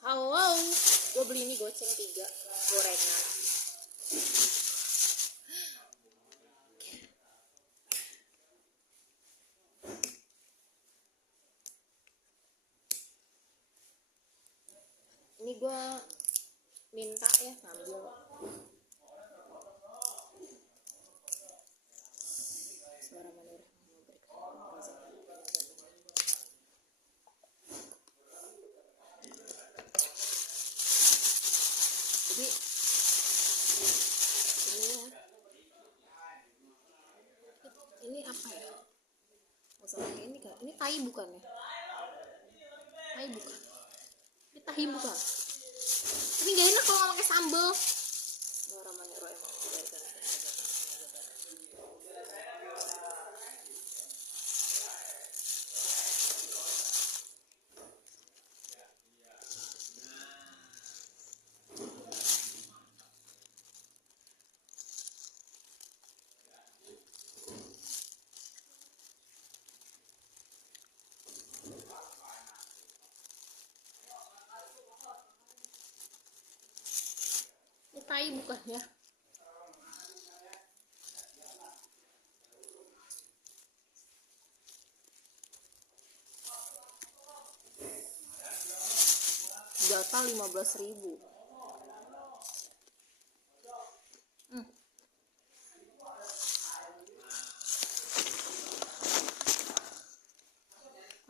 Halo, gue beli ini goceng 3 gorengan. Ini gue minta ya ngambil. Suara menurut jadi ini ya, ini apa ya, masalahnya ini kan, ini tahi bukan ya, tahi bukan, ini tahi bukan, ini gak enak kalau nggak pakai sambal. Suara menurut emang ini tahi bukan ya. Jatah 15.000.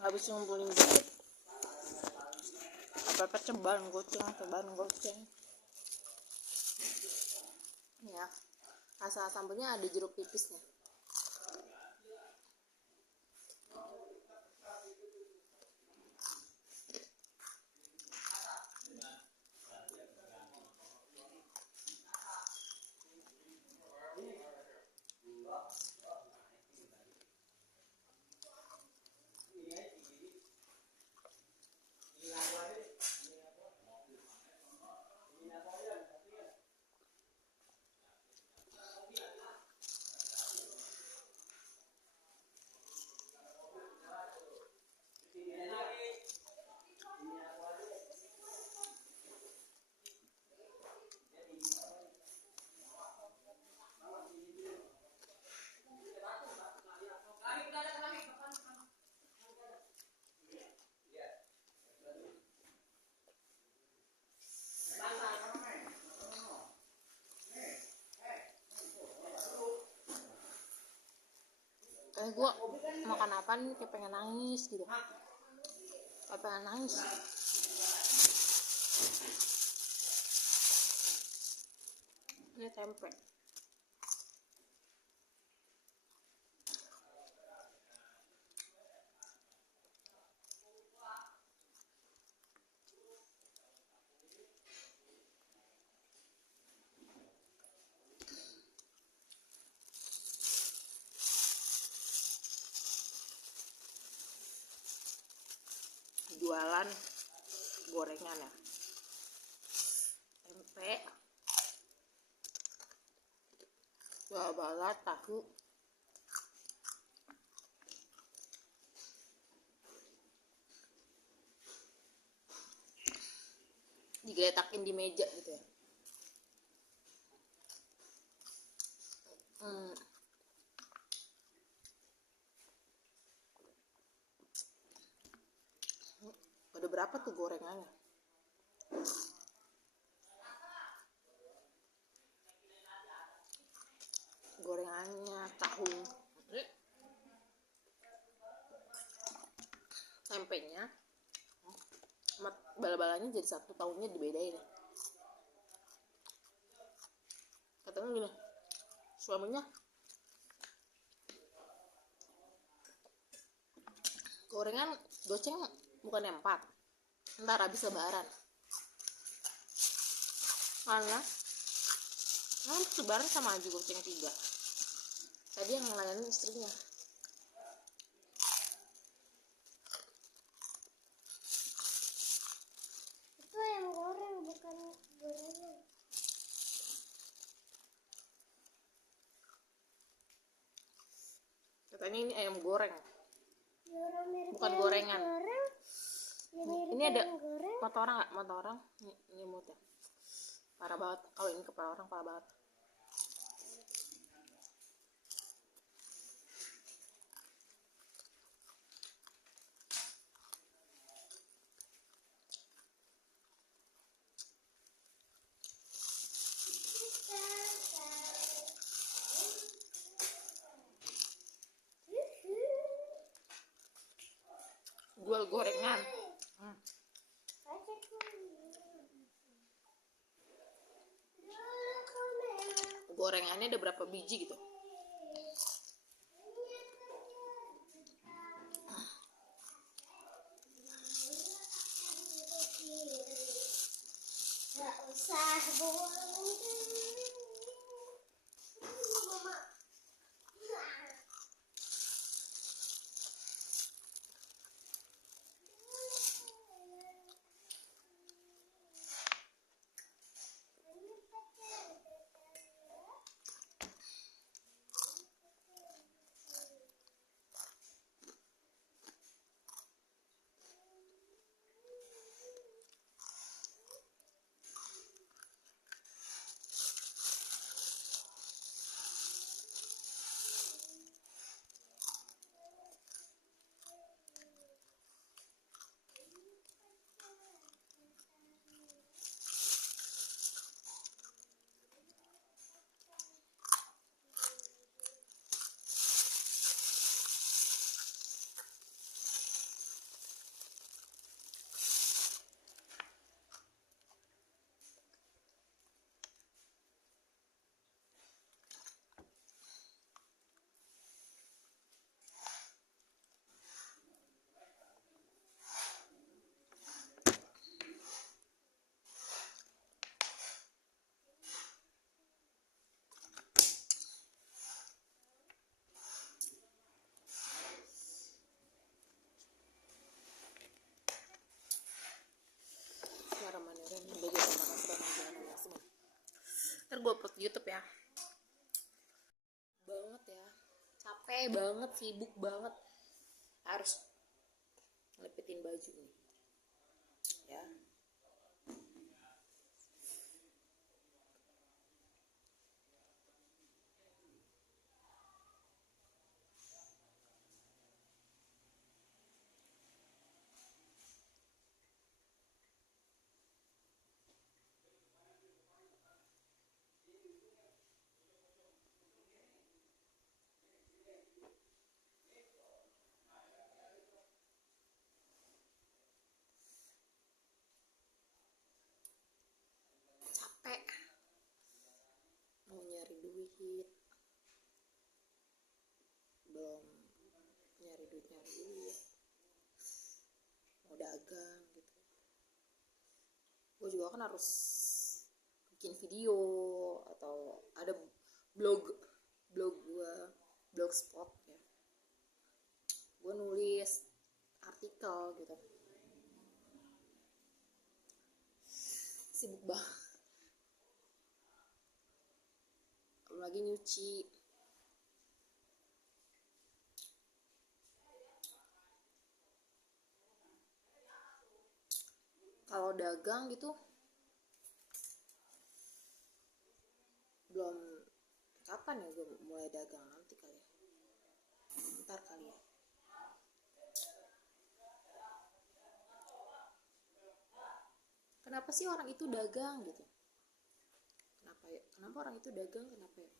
Nggak bisa ngumpulin duit. Apa-apa ceban goceng. Ini ya, rasa sambalnya ada jeruk nipisnya. Gue makan apa nih, kayak pengen nangis gitu, kayak pengen nangis. Ini tempe. Jualan gorengan ya, tempe, buah balat, tahu, digeletakin di meja gitu ya. Ada berapa tuh gorengannya? Gorengannya, tahu, tempenya, bala-balanya jadi satu, tahunnya dibedain. Katanya gini, suaminya gorengan goceng bukan 4, ntar habis lebaran. Karena lebaran sama aja goceng 3. Tadi yang ngelayanin istrinya. Itu yang goreng, bukan gorengan. Katanya ini ayam goreng, Ya, bukan gorengan. Goreng. Ya, Ini ada goreng. mata orang nggak? Mata orang nyemut ya, parah banget. Kalau ini kepala orang parah banget. Jual gorengan. Gorengannya ada berapa biji gitu? Gak usah bohong. Ntar gue upload YouTube ya. Banget ya, capek banget, sibuk banget, harus ngelipitin baju nih ya. Capek, mau nyari duit, belum nyari duit, mau dagang gitu. Gue juga kan harus bikin video atau ada blog gue, blogspot ya, gue nulis artikel gitu. Sibuk banget, belum lagi nyuci. Kalau dagang gitu belum, kapan ya gue mulai dagang, nanti kali ya, ntar kali ya. Kenapa sih orang itu dagang gitu? Kenapa ya? Kenapa orang itu dagang? Kenapa ya?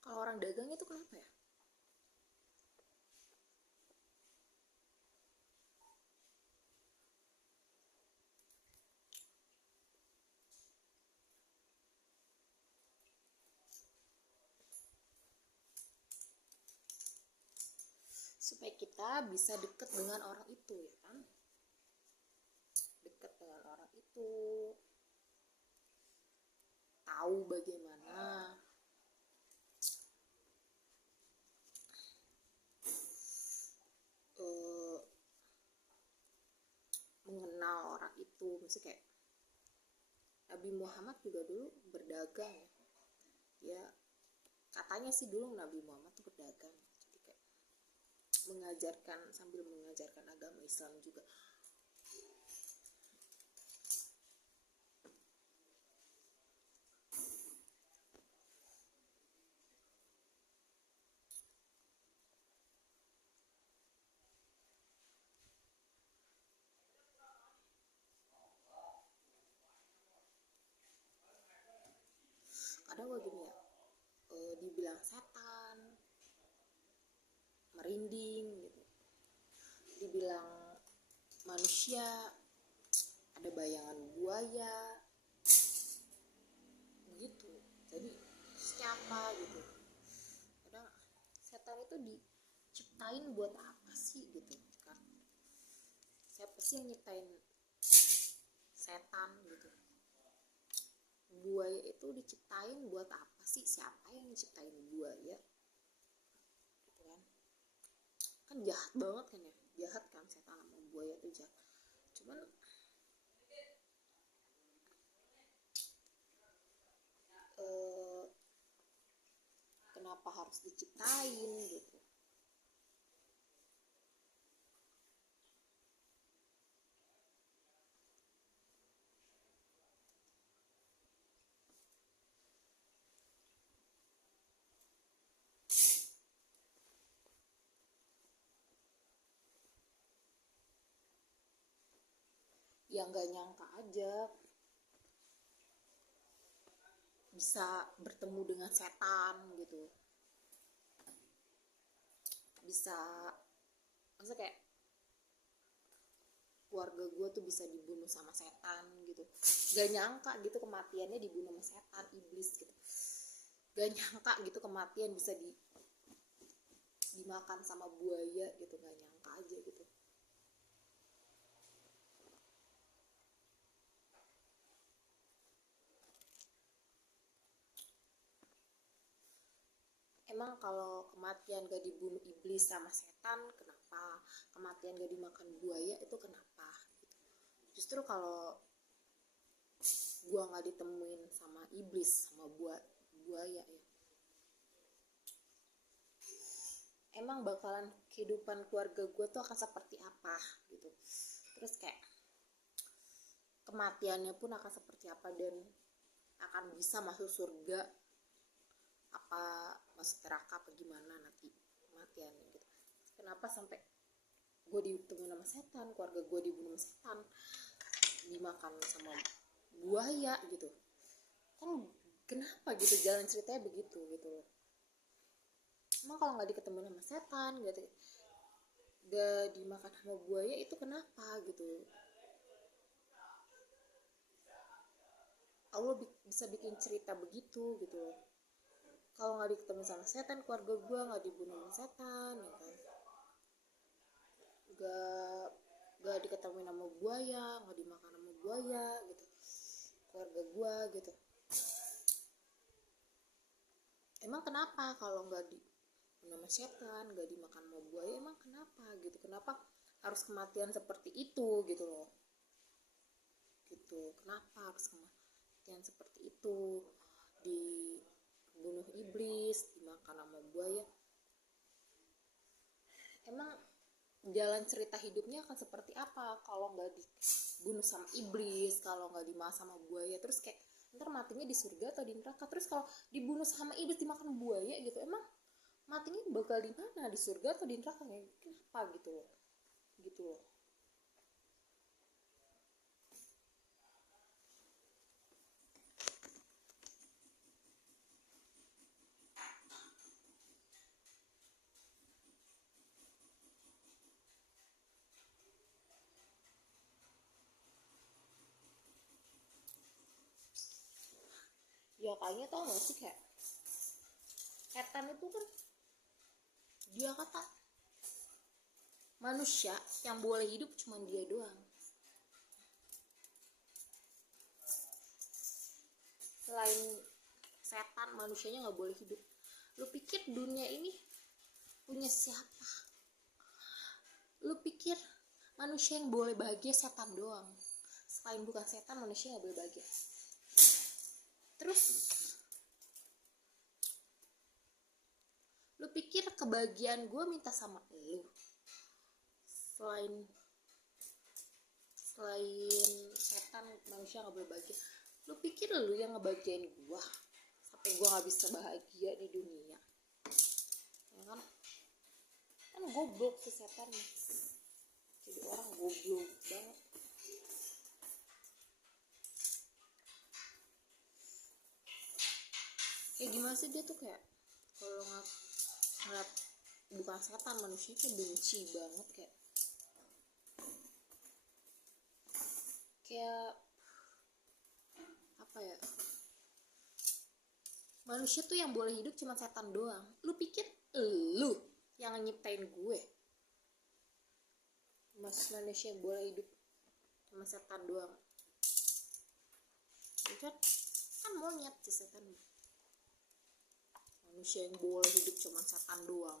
Kalau orang dagang itu kenapa ya? Supaya kita bisa deket dengan orang itu ya kan, deket dengan orang itu, tahu bagaimana mengenal orang itu, maksudnya kayak Nabi Muhammad juga dulu berdagang ya. Katanya sih dulu Nabi Muhammad tuh berdagang, jadi kayak mengajarkan, sambil mengajarkan agama Islam juga. Kadang gue gini ya, dibilang setan, merinding gitu, dibilang manusia, ada bayangan buaya begitu. Jadi siapa gitu, kadang setan itu diciptain buat apa sih gitu kan, siapa sih yang nyiptain setan gitu. Buaya itu diciptain buat apa sih, siapa yang nyiptain buaya gitu kan. Kan jahat banget kan ya, jahat kan setan sama buaya itu jahat. Cuman kenapa harus diciptain gitu. Ya nggak nyangka aja bisa bertemu dengan setan gitu, bisa, maksudnya kayak keluarga gue tuh bisa dibunuh sama setan gitu. Gak nyangka gitu kematiannya dibunuh sama setan, iblis gitu. Gak nyangka gitu kematian bisa dimakan sama buaya gitu, gak nyangka aja gitu. Emang kalau kematian gak dibunuh iblis sama setan, kenapa? Kematian gak dimakan buaya itu kenapa? Gitu. Justru kalau gua gak ditemuin sama iblis, sama buaya ya, emang bakalan kehidupan keluarga gue tuh akan seperti apa gitu. Terus kayak kematiannya pun akan seperti apa, dan akan bisa masuk surga apa masuk neraka apa gimana nanti kematiannya gitu. Kenapa sampai gue ditemuin sama setan, keluarga gue dibunuh sama setan, dimakan sama buaya gitu kan, kenapa gitu, jalan ceritanya begitu gitu loh. Emang kalau nggak diketemuin sama setan, gak dimakan sama buaya itu kenapa gitu. Allah bisa bikin cerita begitu gitu loh. Kalau nggak diketemuin sama setan, keluarga gue nggak dibunuh sama setan ya kan, gak diketemuin sama buaya, nggak dimakan sama buaya gitu, keluarga gue gitu. Emang kenapa kalau nggak dibunuh sama setan, nggak dimakan sama buaya, emang kenapa gitu, kenapa harus kematian seperti itu gitu loh. Gitu, kenapa harus kematian seperti itu, dibunuh iblis, dimakan sama buaya. Emang jalan cerita hidupnya akan seperti apa kalau nggak dibunuh sama iblis, kalau nggak dimakan sama buaya, terus kayak ntar matinya di surga atau di neraka. Terus kalau dibunuh sama iblis, dimakan buaya gitu, emang matinya bakal di mana, di surga atau di neraka ya? Kenapa gitu loh, gitu loh. Ya kayaknya tau gak sih, kayak setan itu kan dia kata manusia yang boleh hidup cuma dia doang. Selain setan, manusianya nggak boleh hidup. Lu pikir dunia ini punya siapa? Lu pikir manusia yang boleh bahagia setan doang? Selain bukan setan, manusia nggak boleh bahagia. Terus lu pikir kebahagiaan gue minta sama lu? Selain setan, manusia nggak boleh bahagia. Lu pikir lu yang ngebahagiain gue sampai gue nggak bisa bahagia di dunia? Ya kan? Kan goblok si setan, jadi orang goblok banget. Kayak gimana sih dia tuh, kayak kalau ngeliat bukan setan, manusia tuh benci banget, kayak apa ya, manusia tuh yang boleh hidup cuma setan doang. Lu pikir lu yang nyiptain gue? Manusia yang boleh hidup cuma setan doang. Kan monyet si setan. Manusia yang boleh hidup cuma setan doang.